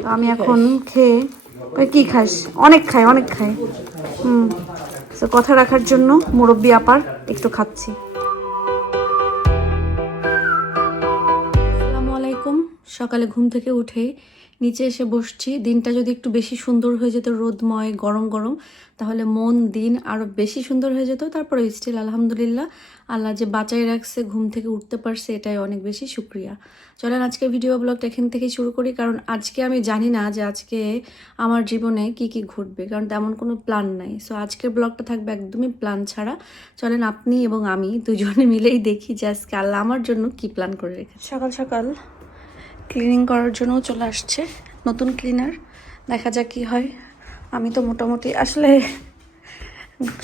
তো আমি এখন খেয়ে কি খাস, অনেক খাই তো কথা রাখার জন্য মুরব্বি আপার একটু খাচ্ছি। আসসালামু আলাইকুম। সকালে ঘুম থেকে উঠেই নিচে এসে বসছি। দিনটা যদি একটু বেশি সুন্দর হয়ে যেত, রোদময় গরম গরম, তাহলে দিন আরও বেশি সুন্দর হয়ে যেত। তারপরে স্টিল আলহামদুলিল্লাহ, আল্লাহ যে বাঁচাই রাখছে, ঘুম থেকে উঠতে পারছে, এটাই অনেক বেশি শুক্রিয়া। চলেন আজকে ভিডিও ব্লগটা এখান থেকেই শুরু করি, কারণ আজকে আমি জানি না যে আজকে আমার জীবনে কি কি ঘটবে, কারণ তেমন কোনো প্ল্যান নাই। সো আজকের ব্লগটা থাকবে একদমই প্ল্যান ছাড়া। চলেন আপনি এবং আমি দুজনে মিলেই দেখি যে আজকে আল্লাহ আমার জন্য কি প্ল্যান করে রেখেছে। সকাল সকাল ক্লিনিং করার জন্যও চলে আসছে নতুন ক্লিনার, দেখা যাক কি হয়। আমি তো মোটামুটি আসলে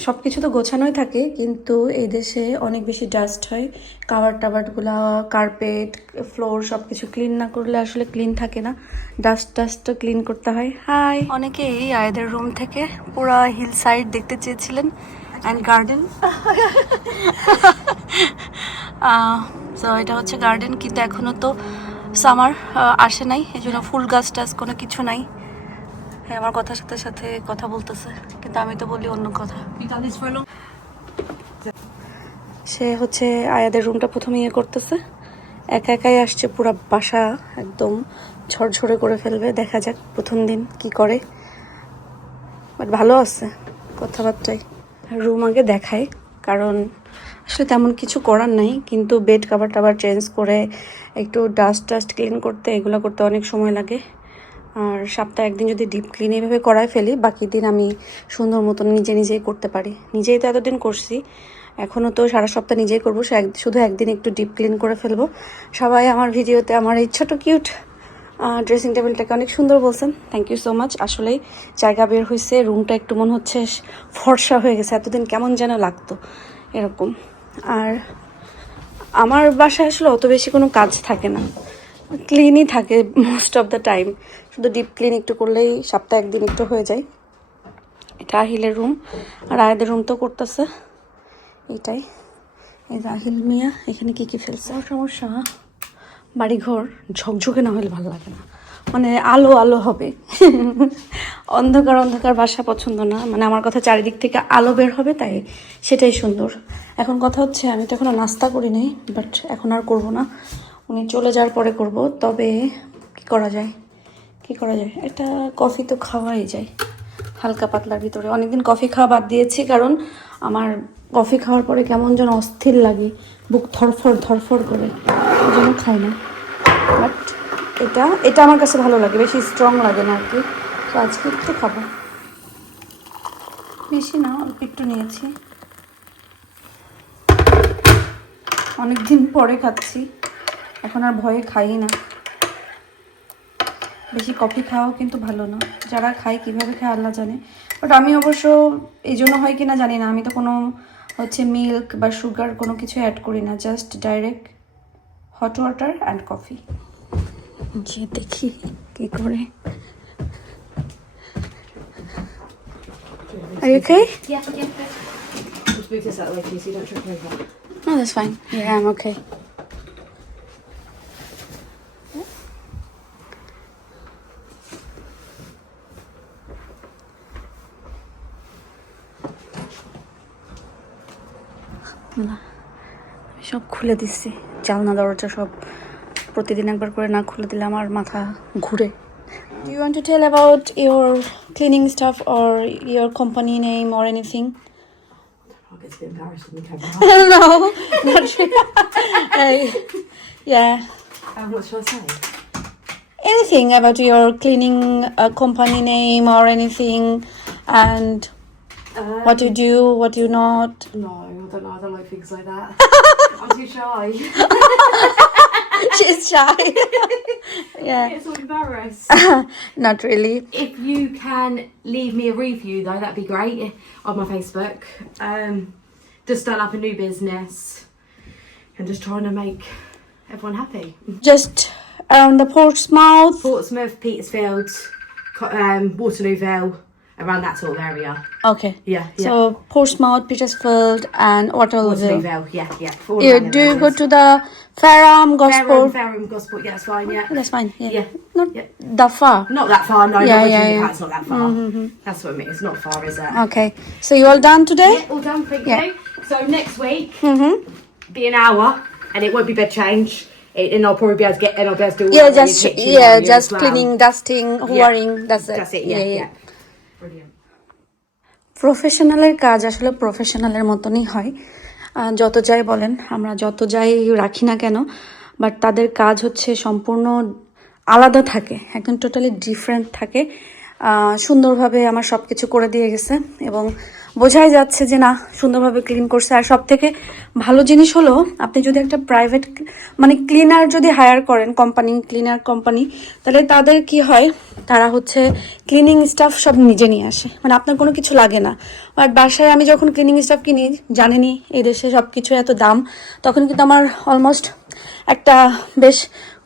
সব কিছু তো গোছানোই থাকে, কিন্তু এই দেশে অনেক বেশি ডাস্ট হয়। টাবারগুলা, কার্পেট, ফ্লোর সব কিছু ক্লিন না করলে আসলে ক্লিন থাকে না। ডাস্টটা ক্লিন করতে হয়। হাই, অনেকেই আয়েদের রুম থেকে পুরা হিল সাইড দেখতে চেয়েছিলেন অ্যান্ড গার্ডেন। তো এটা হচ্ছে গার্ডেন, কিন্তু এখনও তো সামার আসে নাই, এই জন্য ফুল গাছ টাছ কোনো কিছু নাই। হ্যাঁ, আমার কথার সাথে সাথে কথা বলতেছে, কিন্তু আমি তো বলি অন্য কথা। সে হচ্ছে আয়াদের রুমটা প্রথমে ইয়ে করতেছে, একাই আসছে, পুরা বাসা একদম ঝরঝরে করে ফেলবে। দেখা যাক প্রথম দিন কি করে, বাট ভালো আছে কথাবার্তায়। রুম আগে দেখায়, কারণ আসলে তেমন কিছু করার নাই, কিন্তু বেড টাবার চেঞ্জ করে একটু ডাস্ট ক্লিন করতে, এগুলো করতে অনেক সময় লাগে। আর সপ্তাহে একদিন যদি ডিপ ক্লিন এইভাবে করায় ফেলি, বাকি দিন আমি সুন্দর মতন নিজেই করতে পারি। নিজেই তো এতদিন করছি, এখনও তো সারা সপ্তাহ নিজেই করবো, শুধু একদিন একটু ডিপ ক্লিন করে ফেলবো। সবাই আমার ভিডিওতে আমার এই ছোটো কিউট ড্রেসিং টেবিলটাকে অনেক সুন্দর বলছেন, থ্যাংক ইউ সো মাচ। আসলেই জায়গা বের হয়েছে, রুমটা একটু মনে হচ্ছে ফর্সা হয়ে গেছে, এতদিন কেমন যেন লাগতো এরকম। আর আমার বাসায় আসলে অত বেশি কোনো কাজ থাকে না, ক্লিনই থাকে মোস্ট অফ দ্য টাইম। শুধু ডিপ ক্লিন একটু করলেই সপ্তাহে একদিন একটু হয়ে যায়। এটা আহিলের রুম, আর আয়াদের রুম তো করতেছে এইটাই। এই যে আহিল মিয়া এখানে কি ফেলছে। সমস্যা, বাড়িঘর ঝকঝকে না হলে ভালো লাগে না, মানে আলো হবে। অন্ধকার বাসা পছন্দ না, মানে আমার কথা চারিদিক থেকে আলো বের হবে, তাই সেটাই সুন্দর। এখন কথা হচ্ছে, আমি তো এখনও নাস্তা করি নাই, বাট এখন আর করবো না, উনি চলে যাওয়ার পরে করব। তবে কি করা যায় একটা কফি তো খাওয়াই যায় হালকা পাতলার ভিতরে। অনেকদিন কফি খাওয়া বাদ দিয়েছি, কারণ আমার কফি খাওয়ার পরে কেমন যেন অস্থির লাগে, বুক ধরফর করে, ওই জন্য খাই না। বাট এটা আমার কাছে ভালো লাগে, বেশি স্ট্রং লাগে না আর কি। তো আজকে একটু খাবো, বেশি না, অল্প একটু নিয়েছি। অনেকদিন পরে খাচ্ছি, এখন আর ভয়ে খাই না। বেশি কফি খাওয়াও কিন্তু ভালো না, যারা খায় কীভাবে খায় আল্লাহ জানে। বাট আমি অবশ্য এই জন্য হয় কি না জানি না, আমি তো কোনো হচ্ছে মিল্ক বা সুগার কোনো কিছু অ্যাড করি না, just direct hot water and coffee. যে দেখি কি করে। Are you okay? Yeah. Just move this out of the way, please, so you don't trip over. No, that's fine. Yeah, I'm okay. সব খুলে দিচ্ছি, জানলা দরজা সব। প্রতিদিন একবার করে না খুলে দিলে আমার মাথা ঘুরে। Do you want to tell about your cleaning stuff or your company name or anything? Oh, it's a bit embarrassing the camera. No, not really. Yeah. What should I say? Anything about your cleaning company name or anything, and what you do, what you not. No, I don't like things like that. I'm too shy. She's shy. Yeah. I get so embarrassed. Not really. If you can leave me a review though, that'd be great on my Facebook. Just start up a new business and just trying to make everyone happy. Just around the Portsmouth. Portsmouth, Petersfield, Waterlooville, around that sort of area. Okay. Yeah, yeah. So Portsmouth, Petersfield, and Waterlooville. Waterlooville, yeah. All Yeah, around do them you go areas. to the Fareham, Gosport? Fareham, Gosport, yeah, that's fine, yeah. That's fine. Yeah. Yeah. Not Yeah. that far. Not that far, no, Yeah, not yeah, Virginia yeah. Park, it's not that far. That's what I mean, it's not far, is it? Okay. So you all done today? Yeah, all done, thank Yeah. you. So next week, Mm-hmm. be an hour, and it won't be bed change. And I'll probably be able to get, and I'll be able to do all Yeah, that in just your kitchen area just as well. cleaning, dusting, hoovering. That's it. That's it, yeah. Brilliant. প্রফেশনালের কাজ আসলে প্রফেশনালের মতনই হয়। যত যাই বলেন, আমরা যত যাই রাখি না কেন, বাট তাদের কাজ হচ্ছে সম্পূর্ণ আলাদা থাকে, একদম টোটালি ডিফারেন্ট থাকে। সুন্দরভাবে আমার সব কিছু করে দিয়ে গেছে এবং বোঝাই যাচ্ছে যে না, সুন্দরভাবে ক্লিন করছে। আর সব থেকে ভালো জিনিস হলো, আপনি যদি একটা প্রাইভেট মানে ক্লিনার যদি হায়ার করেন, ক্লিনার কোম্পানি, তাহলে তাদের কি হয়, তারা হচ্ছে ক্লিনিং স্টাফ সব নিজে নিয়ে আসে, মানে আপনার কোনো কিছু লাগে না। বাট বাসায় আমি যখন ক্লিনিং স্টাফ কিনি, জানেনই এই দেশে সব কিছু এত দাম, তখন কিন্তু আমার অলমোস্ট একটা বেশ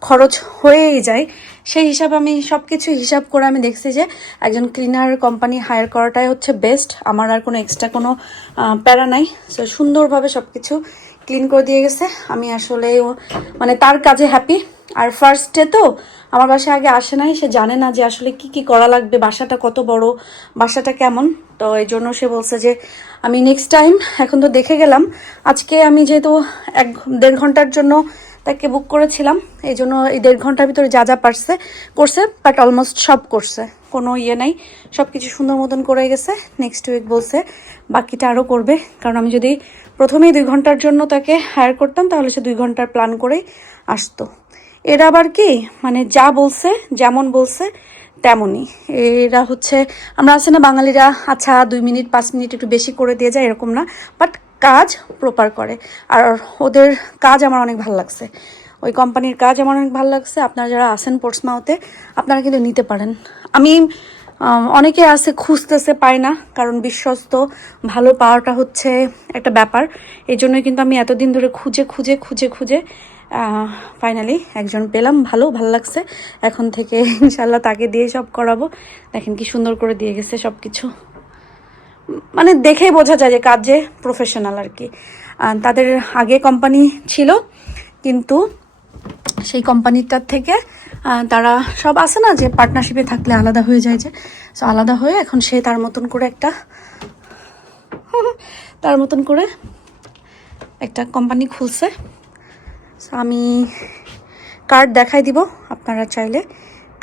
খরচ হয়েই যায়। সেই হিসাবে আমি সব কিছু হিসাব করে আমি দেখছি যে একজন ক্লিনার কোম্পানি হায়ার করাটাই হচ্ছে বেস্ট। আমার আর কোনো এক্সট্রা কোনো প্যারা নাই। সো সুন্দরভাবে সব কিছু ক্লিন করে দিয়ে গেছে। আমি আসলে মানে তার কাজে হ্যাপি। আর ফার্স্ট ডে তো আমার বাসায় আগে আসে নাই, সে জানে না যে আসলে কি কি করা লাগবে, বাসাটা কত বড়, বাসাটা কেমন। তো এই জন্য সে বলছে যে আমি নেক্সট টাইম, এখন তো দেখে গেলাম, আজকে আমি যেহেতু 1-1.5 ঘন্টার জন্য তাকে বুক করেছিলাম, এই জন্য এই 1.5 ঘন্টার ভিতরে যা যা করছে, বাট অলমোস্ট সব করছে, কোনো নাই, সব কিছু সুন্দর মতন করে গেছে। নেক্সট উইক বলছে বাকিটা আরও করবে, কারণ আমি যদি প্রথমেই 2 ঘন্টার জন্য তাকে হায়ার করতাম, তাহলে সে 2 ঘন্টার প্ল্যান করেই আসতো। এরা আবার কি, মানে যা বলছে, যেমন বলছে তেমনই। এরা হচ্ছে, আমরা আছে না বাঙালিরা, আচ্ছা 2 মিনিট 5 মিনিট একটু বেশি করে দিয়ে যায়, এরকম না, বাট কাজ প্রপার করে। আর ওদের কাজ আমার অনেক ভালো লাগছে, ওই কোম্পানির কাজ আমার অনেক ভালো লাগছে। আপনারা যারা আছেন পোর্টসমাউথে, আপনারা কিন্তু নিতে পারেন। আমি অনেকে আছে খুঁজতেছে, পায় না, কারণ বিশ্বস্ত ভালো পাওয়াটা হচ্ছে একটা ব্যাপার। এই জন্যই কিন্তু আমি এতদিন ধরে খুঁজে ফাইনালি একজন পেলাম, ভালো লাগছে। এখন থেকে ইনশাল্লাহ তাকে দিয়ে সব করাবো। দেখেন কি সুন্দর করে দিয়ে গেছে সব কিছু, মানে দেখেই বোঝা যায় যে কাজে প্রফেশনাল আর কি। তাদের আগে কোম্পানি ছিল, কিন্তু সেই কোম্পানিটার থেকে তারা সব আছে না যে পার্টনারশিপে থাকলে আলাদা হয়ে যায়, যে সো আলাদা হয়ে এখন সে তার মতন করে একটা কোম্পানি খুলছে। সো আমি কার্ড দেখাই দিব, আপনারা চাইলে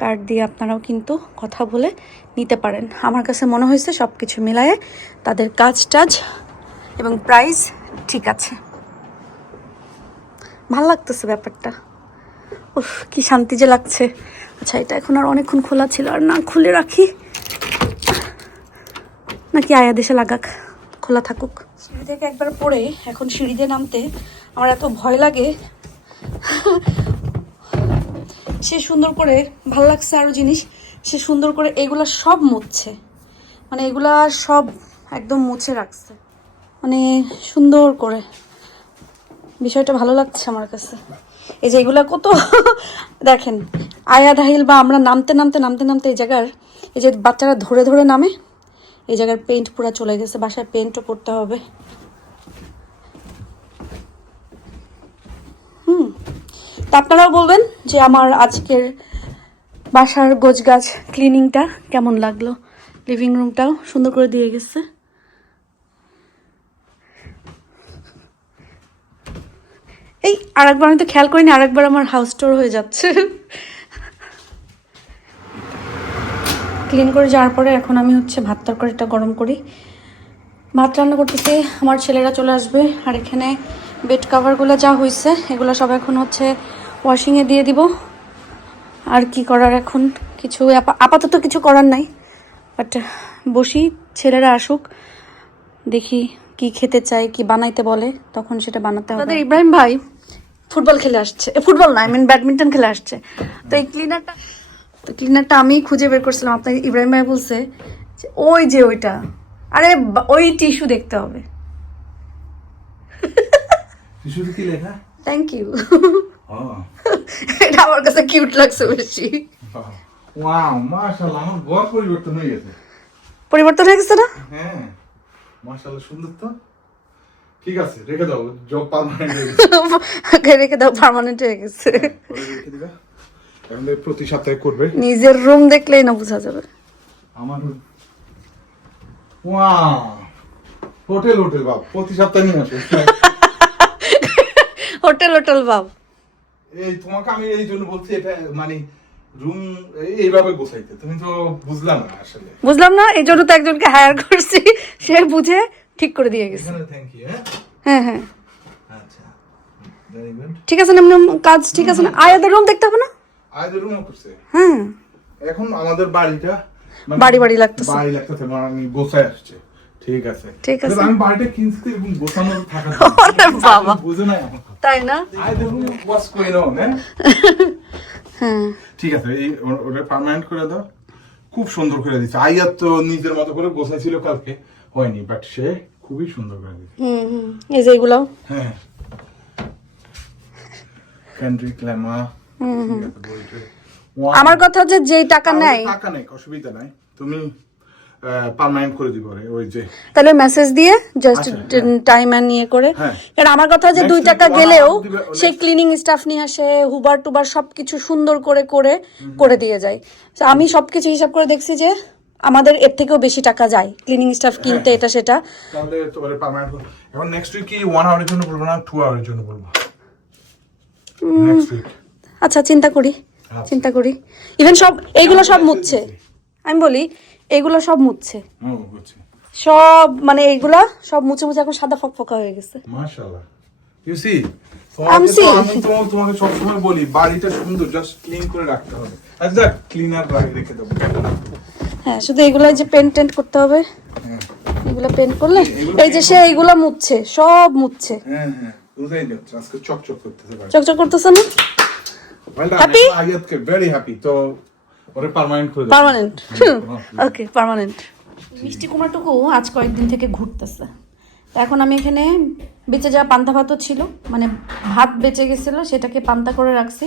কার্ড দিয়ে আপনারাও কিন্তু কথা বলে নিতে পারেন। আমার কাছে মনে হয়েছে সব কিছু মিলায়ে তাদের কাজ টাজ এবং প্রাইস ঠিক আছে, ভাল লাগতেছে ব্যাপারটা। উফ, কি শান্তি যে লাগছে। আচ্ছা, এটা এখন আর অনেকক্ষণ খোলা ছিল, আর না খুলে রাখি নাকি আয়া দেশে লাগাক, খোলা থাকুক। সিঁড়ি থেকে একবার পড়ে এখন সিঁড়ি দিয়ে নামতে আমার এত ভয় লাগে। সে সুন্দর করে, ভাল লাগছে আরও জিনিস, সে সুন্দর করে এগুলা সব মুছছে, মানে এগুলা সব একদম মুছে রাখছে, মানে সুন্দর করে। বিষয়টা ভালো লাগছে আমার কাছে। এই যে এগুলা কত দেখেন, আয়া দাহিল বা আমরা নামতে এই জায়গার, এই যে বাচ্চারা ধরে নামে, এই জায়গার পেইন্ট পুরো চলে গেছে, বাসায় পেইন্টও করতে হবে। তা আপনারাও বলবেন যে আমার আজকের বাসার গোছগাছ ক্লিনিংটা কেমন লাগলো। লিভিং রুমটাও সুন্দর করে দিয়ে গেছে। এই আরেকবার আমি তো খেয়াল করিনি, আরেকবার আমার হাউস টুর হয়ে যাচ্ছে। ক্লিন করে যাওয়ার পরে এখন আমি হচ্ছে ভাত তরকারিটা গরম করি, ভাত রান্না করতেছি। আমার ছেলেরা চলে আসবে, আর এখানে বেড কাভারগুলো যা হয়েছে এগুলো সব এখন হচ্ছে ওয়াশিংয়ে দিয়ে দিব। আর কি করার, এখন কিছু আপাতত কিছু করার নাই, বাট বসি, ছেলেরা আসুক, দেখি কি খেতে চাই, কি বানাইতে বলে, তখন সেটা বানাতে হবে। তাদের ইব্রাহিম ভাই ফুটবল খেলে আসছে, ফুটবল না, ব্যাডমিন্টন খেলে আসছে। তো এই ক্লিনারটা আমি খুঁজে বের করছিলাম। আপনার ইব্রাহিম ভাই বলছে যে ওই যে ওইটা, আরে ওই টিস্যু দেখতে হবে। টিস্যুতে কি লেখা? Thank you. এটা আমার কাছে কিউট লাগছে বেশি। ওয়াও, মাশাআল্লাহ, আমার ঘর পরিবর্তন হয়ে গেছে। পরিবর্তন হয়ে গেছে না? হ্যাঁ মাশাআল্লাহ সুন্দর তো। ঠিক আছে রেখে দাও, জব পার্মানেন্ট হয়ে গেছে। রেখে দাও, পার্মানেন্ট হয়ে গেছে। পরে রেখে দিবা, এখন প্রতি সপ্তাহে করবে। নিজের রুম দেখলেই না বোঝা যাবে। আমার ওয়াও, হোটেল হোটেল বাপ, প্রতি সপ্তাহে নিয়ে আসো। হোটেল হোটেল বাব। এই তোমাকে আমি এই জন্য বলছি, এটা মানে রুম এইভাবে গোছাইতে, তুমি তো বুঝলাম না আসলে। বুঝলাম না, এই জন্য তো একজনকে হায়ার করছি, সে বুঝে ঠিক করে দিয়ে গেছে। এখানে থ্যাংক ইউ। হ্যাঁ হ্যাঁ আচ্ছা ভেরি গুড। ঠিক আছে না, কাজ ঠিক আছে না? আয়াদের রুম দেখতে হবে না? আয়াদের রুম করছে। হ্যাঁ এখন আমাদের বাড়িটা বাড়ি বাড়ি লাগতেছে। বাড়ি লাগতেছে, মানে আমি গোছায় আসছে। ঠিক আছে ঠিক আছে। আমি বাড়িটা কিনছি এবং গোছানো থাকা বাবা বুঝে না এখন। তাই না? আয়াদের রুম ওয়াজ গোইং অন। হ্যাঁ ঠিক আছে, এই ওটা পার্মানেন্ট করে দাও। খুব সুন্দর করে দিচ্ছে। আয়াত তো নিজের মতো করে গোছাইছিল কালকে, হয়নি, বাট সে খুবই সুন্দর করে দিচ্ছে। এই যে এগুলো হ্যাঁ কেন্ড্রিক ল্যামা। আমার কথা যে যেই টাকা নেয়, টাকা নেই, অসুবিধা নাই, তুমি পার্মানেন্ট করে দিবা রে, ওই যে তাহলে মেসেজ দিয়ে জাস্ট আচ্ছা, টাইম আর নিয়ে করে। হ্যাঁ। কারণ আমার কথা যে Next 2 week টাকা 1 গেলেও hour দিবে, সে ক্লিনিং স্টাফ নিয়ে আসে, হুবার টুবার সবকিছু সুন্দর করে করে করে দিয়ে যায়। তো আমি সবকিছু হিসাব করে দেখছি যে আমাদের এর থেকেও বেশি টাকা যায় ক্লিনিং স্টাফ কিনতে, এটা সেটা। তাহলে তোমার পার্মানেন্ট করো। এখন নেক্সট উইক কি 1 আওয়ারের জন্য বলবো না 2 আওয়ারের জন্য বলবো? নেক্সট উইক আচ্ছা চিন্তা করি, চিন্তা করি। ইভেন সব এইগুলো সব মুছছে, আমি বলি এইগুলো সব মুছছে, বুঝছি। সব মানে এইগুলা সব মুছে মুছে এখন সাদা ফকফকা হয়ে গেছে। মাশাআল্লাহ, ইউ সি। আমি তোমাকে সবসময় বলি বাড়িটা সুন্দর, জাস্ট ক্লিন করে রাখতে হবে। আচ্ছা ক্লিনার রেখে দেবো। হ্যাঁ শুধু এগুলাই যে পেন্ট টেন্ট করতে হবে, এগুলো পেন্ট করলে এই যে সে এইগুলা মুছছে, সব মুছছে। হ্যাঁ হ্যাঁ বুঝাই যাচ্ছে, আজকে চকচক করতেছে বাড়ি। চকচক করতেছে না? হ্যাপি? আয়াতকে ভেরি হ্যাপি। তো ওরে পার্মানেন্ট করে দাও। পার্মানেন্ট, ওকে পার্মানেন্ট। মিষ্টি কুমারটুকু আজ কয়েকদিন থেকে ঘুরতেছে। তো এখন আমি এখানে বেঁচে যাওয়া পান্তা ভাতও ছিল, মানে ভাত বেঁচে গেছিলো, সেটাকে পান্তা করে রাখছি,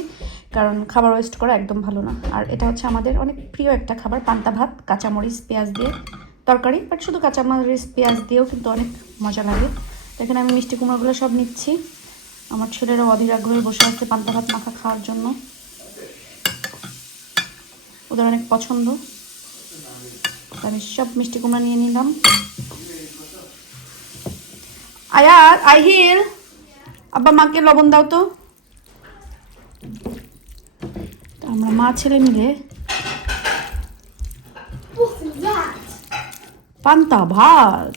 কারণ খাবার ওয়েস্ট করা একদম ভালো না। আর এটা হচ্ছে আমাদের অনেক প্রিয় একটা খাবার, পান্তা ভাত কাঁচামরিচ পেঁয়াজ দিয়ে তরকারি, বাট শুধু কাঁচামরিচ পেঁয়াজ দিয়েও কিন্তু অনেক মজা লাগে। তো এখানে আমি মিষ্টি কুমড়োগুলো সব নিচ্ছি। আমার ছেলেরাও অধীর আগ্রহে বসে আছে পান্তা ভাত মাখা খাওয়ার জন্য, ওদের অনেক পছন্দ। আমি সব মিষ্টি কুমড়া নিয়ে নিলাম। আয়াত আহিল, আব্বা মাকে লবণ দাও তো। আমরা মা ছেলে মিলে পান্তা ভাত।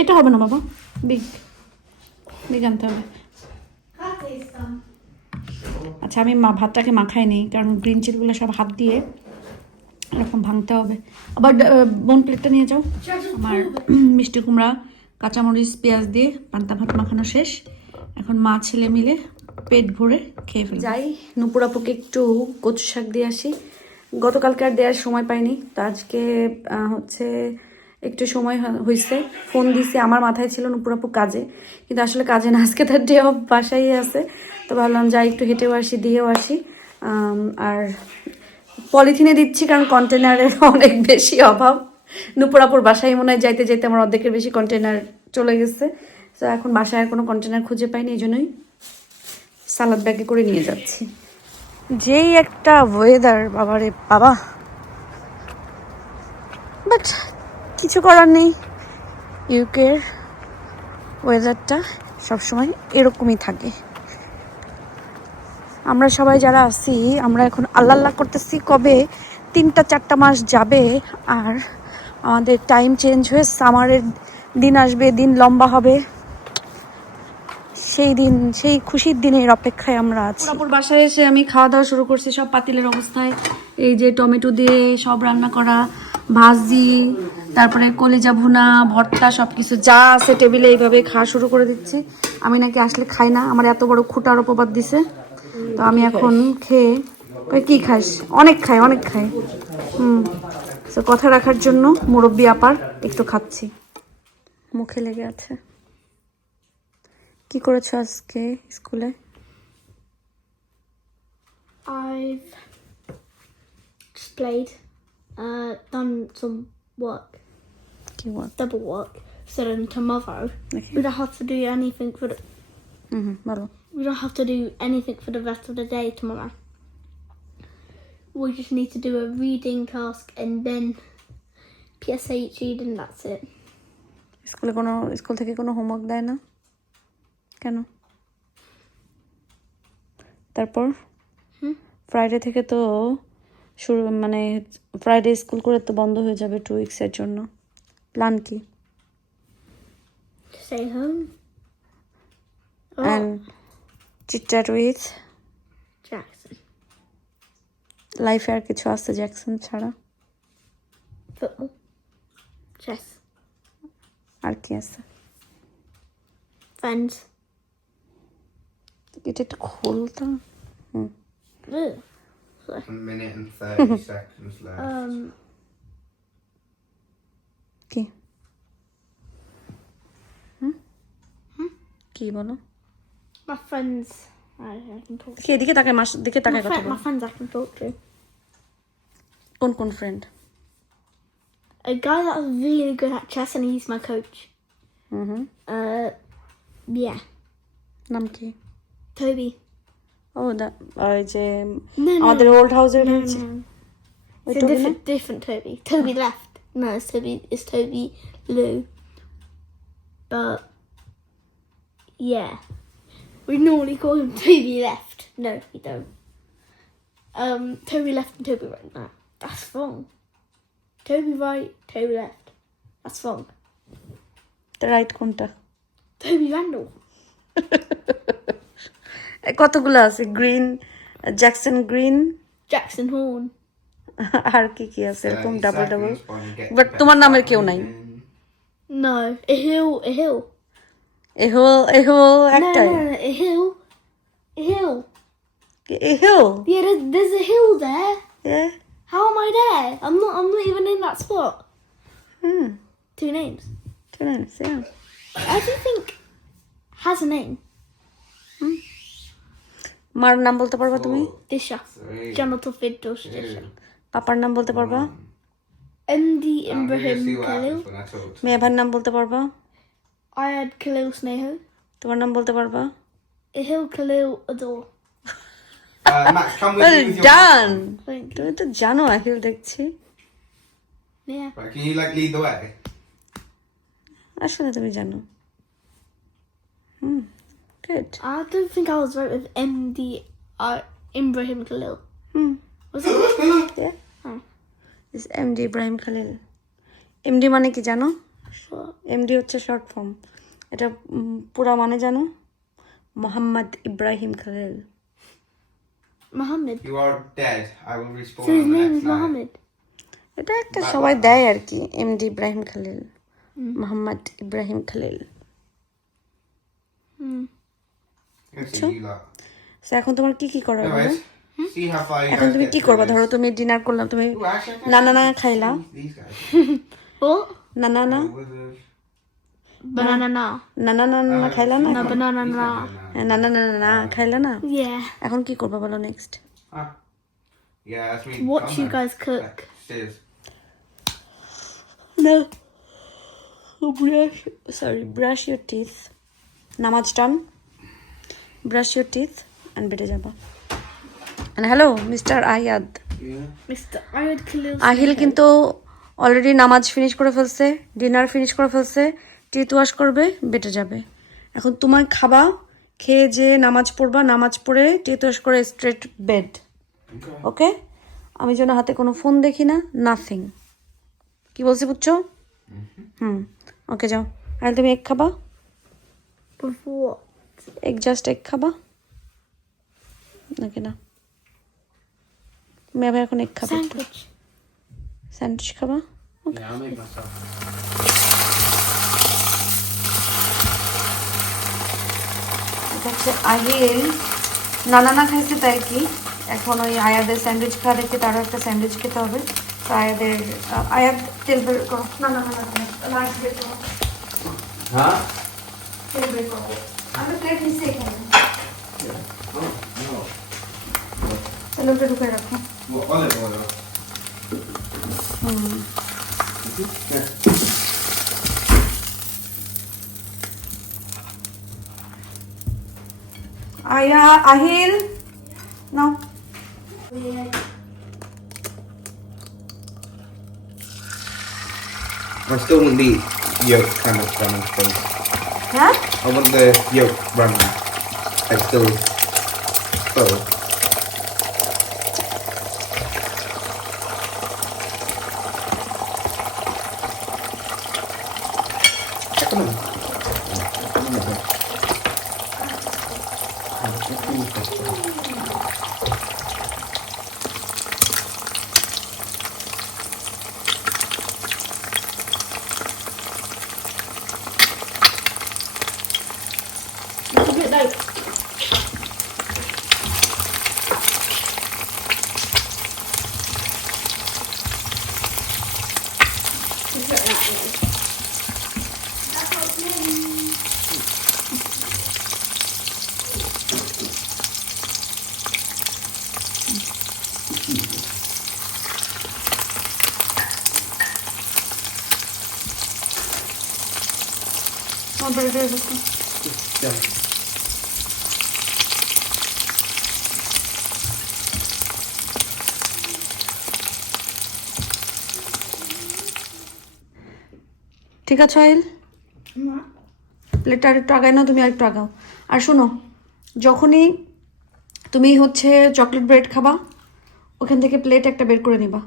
এটা হবে না বাবা, বিগ বিগ আনতে হবে। আচ্ছা আমি ভাতটাকে মাখাই নেই, কারণ গ্রিন চিলগুলো সব হাত দিয়ে এরকম ভাঙতে হবে। আবার বোন প্লেটটা নিয়ে যাও। আমার মিষ্টি কুমড়া কাঁচামরিচ পেঁয়াজ দিয়ে পান্তা ভাত মাখানো শেষ। এখন মা ছেলে মিলে পেট ভরে খেয়ে ফেলি। যাই নুপুরাপুকে একটু কচু শাক দিয়ে আসি। গতকালকে আর দেওয়ার সময় পাইনি, তো আজকে হচ্ছে একটু সময় হয়েছে। ফোন দিছি, আমার মাথায় ছিল নুপুরাপু কাজে, কিন্তু আসলে কাজে না, আজকে তার ডে অফ, বাসায় আছে। তো ভাবলাম যাই একটু হেঁটেও আসি, দিয়েও আসি। আর পলিথিনে দিচ্ছি কারণ কন্টেনারের অনেক বেশি অভাব। নুপুরাপুর বাসায় মনে হয় যাইতে যাইতে আমার অর্ধেকের বেশি কন্টেনার চলে গেছে। তো এখন বাসায় আর কোনো কন্টেনার খুঁজে পাইনি, এই জন্যই সালাদ ব্যাগে করে নিয়ে যাচ্ছি। যেই একটা ওয়েদার বাবারে বাবা, বাট কিছু করার নেই, ইউকের ওয়েদারটা সবসময় এরকমই থাকে। আমরা সবাই যারা আছি, আমরা এখন আল্লাহ আল্লাহ করতেছি কবে 3-4 মাস যাবে আর আমাদের টাইম চেঞ্জ হয়ে সামারের দিন আসবে, দিন লম্বা হবে, সেই দিন, সেই খুশির দিনের অপেক্ষায় আমরা আছি। পুরাপুর বাসায় এসে আমি খাওয়া দাওয়া শুরু করছি সব পাতিলের অবস্থায়। এই যে টমেটো দিয়ে সব রান্না করা, ভাজি, তারপরে কলিজা ভুনা, ভর্তা, সব কিছু যা আছে টেবিলে এইভাবে খাওয়া শুরু করে দিচ্ছি। আমি নাকি আসলে খাই না, আমার এত বড় খুঁটার অপবাদ দিছে। তো আমি এখন খেয়ে, কি খাস? অনেক খাই, অনেক খাই। তো কথা রাখার জন্য মুরব্বি আপার একটু খাচ্ছি। মুখে লেগে আছে। কি করেছো আজকে স্কুলে? I've just played, done some work, কি work? double work. So then tomorrow Okay. we don't have to do anything for the, বলো। we don't have to do anything for the rest of the day tomorrow. We just need to do a reading task and then PSHE, and that's it. School থেকে কোনো homework দেয় না কেন? তারপর Friday থেকে তো শুরু, মানে ফ্রাইডে স্কুল করে তো বন্ধ হয়ে যাবে 2 উইকসের জন্য। প্ল্যান কি? Stay home. And chit-chat with Jackson. লাইফে আর কিছু আছে জ্যাকসন ছাড়া? Football. Chess. আর কি আছে? Friends. এটা একটু খুলতাম। Ugh. 1 minute and 30 seconds left. কি কি বলো? My friends. I can talk. কি এদিকে তাকায়, মাস দিকে তাকায় কথা My বলো। friends I can talk to. কোন কোন friend? A guy that was really good at chess and he's my coach. Yeah. নাম কি? Toby. ও ওই যে No, আমাদের ওল্ড হাউসের no, নিচে no. ওই It's a টবি না? different Toby. Toby left. No, it's Toby Lou. But yeah. We normally call him Toby left. No, we don't. Toby left and Toby right. No, that's wrong. Toby right, Toby left. That's wrong. Right কোনটা? Toby Randall. কতগুলো আছে? Green, Jackson green, Jackson Horn. আর কি কি আছে এরকম 30 double double? seconds while you get but to তোমার bed. নামের কেউ নাই? No, a hill. এহল একটাই? No, a hill. এহল? Yeah, there's a hill there. Yeah. How am I there? I'm not even in that spot. 2 names. Yeah. Everything has a name. মার নাম বলতে পারবা তুমি? Disha. 3, Jonathan Fiddos Disha. 2, পাপার নাম বলতে পারবা? MD I'm gonna Ibrahim see what Khalil. happens when I talk to মেয়ে ভাইয়ের নাম বলতে পারবা? I had Khalil Sneho. তোমার নাম বলতে পারবা? Ihil Khalil Ador. Max, come with Well me with your done. Thank you. তুমি তো জানো আহিল দেখছি। Yeah. Right, can you lead the way? আসলে তুমি জানো। Good. I don't think I was right with MD Ibrahim Khalil. Was it? Yeah. Is MD Ibrahim Khalil. MD মানে কি জানো? What? MD হচ্ছে শর্ট ফর্ম। এটা পুরা মানে জানো? Mohammad Ibrahim Khalil. Mohammed. You are dead. I will respawn So his on the name next is night. Mohammed. এটা একটা সবাই দেয় আর কি, MD Ibrahim Khalil, Mohammad Ibrahim Khalil. Let's see you lot. So এখন তোমার কি কি করা হবে? Anyways, see how far you এখন guys তুমি get কি through করবা? this. ধরো তুমি ডিনার করলাম, তুমি Ooh, actually, I না can't না see খাইলা, these guys. What? না না না Wizard. Banana na. না না না না খাইলা না, No, banana He's na. not doing that. না না না না খাইলা না। Yeah. এখন কি করবা বলো next? Huh? Yeah, that's me. Watch Come you then. guys cook. Cheers. No. Brush your teeth. নামাজ done. Brush your teeth and বেডে যাবা। And hello, Mr. Ayad. Yeah. Mr. Ayad Khalil. Ahil কিন্তু অলরেডি নামাজ finish করে ফেলছে, dinner finish করে ফেলছে, teeth wash করবে, বেটে যাবে। এখন তোমার খাবা, খেয়ে যে নামাজ পড়বা, নামাজ পড়ে টিথ ওয়াশ করে স্ট্রেট বেড। ওকে? আমি যেন হাতে কোনো ফোন দেখি না, নাথিং। কি বলছি বুঝছো? ওকে যাও। আর তুমি এগ খাবা? With what? জাস্ট এগ খাবা নাকি না? মেয়ে এখন এগ খাবে, Sandwich. স্যান্ডউইচ খাবা? Yeah, I'll make myself. এটা হচ্ছে আহিল নানা খাইছে তাই কি, এখন ওই আয়াদের স্যান্ডউইচ খাওয়া দেখে তারও একটা স্যান্ডউইচ খেতে হবে। তো আয়াদ তেল বের করো, না না না না লাঞ্চ বের করো। Huh? আমরা প্লেট নিচে এখানে Oh, no. তাহলে ওটা ঢুকে রাখো Well, olive oil. Yeah. আয়া আহিল নাও I still want the yolk kind of running thing. হ্যাঁ I want the yolk running. Like still full. Come on. Yeah. ঠিক আছে আহিল প্লেটটা আরেকটু আগায় নাও তুমি আরেকটু আগাও আর শোনো যখনই তুমি হচ্ছে চকলেট ব্রেড খাবা ওখান থেকে প্লেট একটা বের করে নিবা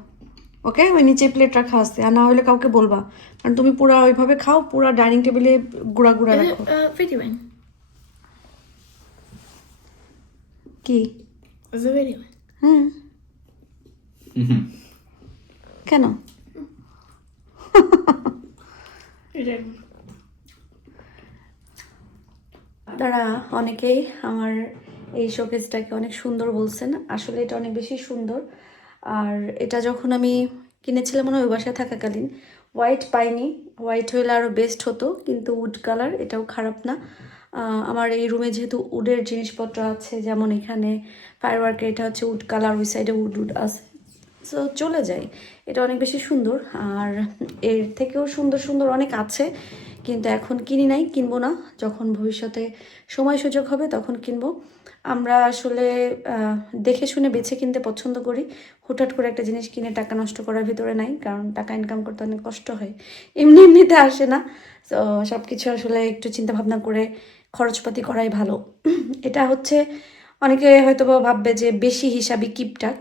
ওকে ওই নিচে প্লেট রাখা আছে আর না হলে কাউকে বলবা কারণ তুমি পুরা ওইভাবে খাও পুরা ডাইনিং টেবিলে গুড়া গুড়া রাখো Videoing. কি Is it videoing? হুম কেন তারা অনেকেই আমার এই শোকেসটাকে অনেক সুন্দর বলছেন আসলে এটা অনেক বেশি সুন্দর আর এটা যখন আমি কিনেছিলাম মনে হয় ওই বাসায় থাকাকালীন হোয়াইট পাইনি হোয়াইট হলে আরও বেস্ট হতো কিন্তু উড কালার এটাও খারাপ না আমার এই রুমে যেহেতু উডের জিনিসপত্র আছে যেমন এখানে ফায়ারওয়ার্কের এটা হচ্ছে উড কালার ওই সাইডে উড উড আছে সো চলে যায় এটা অনেক বেশি সুন্দর আর এর থেকেও সুন্দর সুন্দর অনেক আছে কিন্তু এখন কিনি নাই কিনবো না যখন ভবিষ্যতে সময় সুযোগ হবে তখন কিনবো আমরা আসলে দেখে শুনে বেছে কিনতে পছন্দ করি হুটহাট করে একটা জিনিস কিনে টাকা নষ্ট করার ভিতরে নাই কারণ টাকা ইনকাম করতে অনেক কষ্ট হয় এমনি এমনিতে আসে না তো সব কিছু আসলে একটু চিন্তা ভাবনা করে খরচপাতি করাই ভালো এটা হচ্ছে অনেকে হয়তো বা ভাববে যে বেশি হিসাবে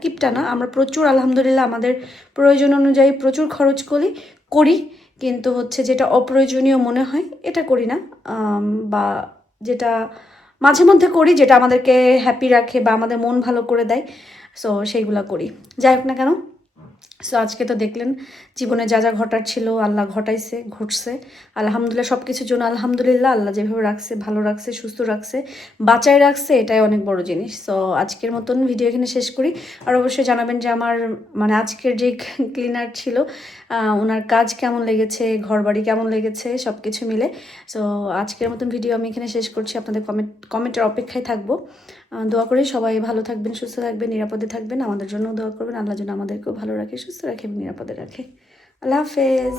কিপটা না আমরা প্রচুর আলহামদুলিল্লাহ আমাদের প্রয়োজন অনুযায়ী প্রচুর খরচ করি কিন্তু হচ্ছে যেটা অপ্রয়োজনীয় মনে হয় এটা করি না বা যেটা মাঝে মধ্যে করি যেটা আমাদেরকে হ্যাপি রাখে বা আমাদের মন ভালো করে দেয় সো সেইগুলো করি যাই হোক না কেন সো আজকে তো দেখলেন জীবনে যা যা ঘটার ছিল আল্লাহ ঘটছে আলহামদুলিল্লাহ সব কিছুর জন্য আলহামদুলিল্লাহ আল্লাহ যেভাবে রাখছে ভালো রাখছে সুস্থ রাখছে বাঁচায় রাখছে এটাই অনেক বড় জিনিস সো আজকের মতন ভিডিও এখানে শেষ করি আর অবশ্যই জানাবেন যে আমার মানে আজকের যে ক্লিনার ছিল ওনার কাজ কেমন লেগেছে ঘর বাড়ি কেমন লেগেছে সব কিছু মিলে সো আজকের মতন ভিডিও আমি এখানে শেষ করছি আপনাদের কমেন্টের অপেক্ষায় থাকবো দোয়া করি সবাই ভালো থাকবেন সুস্থ থাকবেন নিরাপদে থাকবেন আমাদের জন্য দোয়া করবেন আল্লাহ যেন আমাদেরকেও ভালো রাখে সুস্থ রাখে এবং নিরাপদে রাখে আল্লাহ হাফেজ